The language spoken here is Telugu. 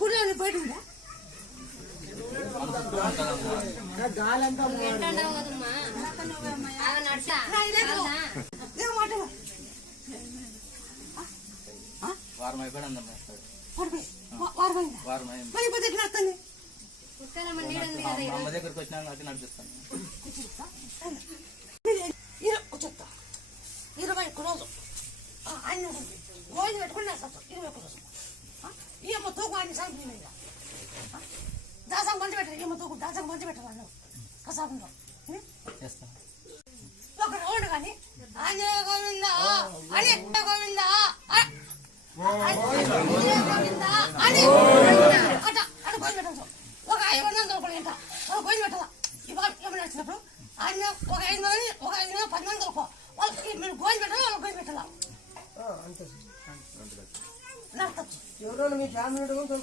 గుడి బయట ఉందా గాలంతా వారం అయిపోయింది అమ్మ దగ్గరికి వచ్చినా అది నడిపిస్తాను 21 రోజు ఆయన రోజు పెట్టుకుని 21 రోజు ఏమో తూకు ఆయన సంగతి దాసం మంచి పెట్టారు ఏమో తూకు దాసం మంచి పెట్టాలి కసాబంలో ఒక రౌండ్ కానీ ఆంజనేయ గోవింద అని గోవింద అని అట అటు పోయి పెట్టాలి ఒక 500 రూపాయలు ఎంత పోయి పెట్టాలా ఇవాళ ఏమైనా వచ్చినప్పుడు ఆయన ఒక 5 మంది ఒక 5 మంది 10 మంది దొరకో వాళ్ళకి మీరు గోయి పెట్టాలా వాళ్ళకి గోయి పెట్టాలా అంతే నడతచ్చు ఎవరో మీ ఫ్యామిలీ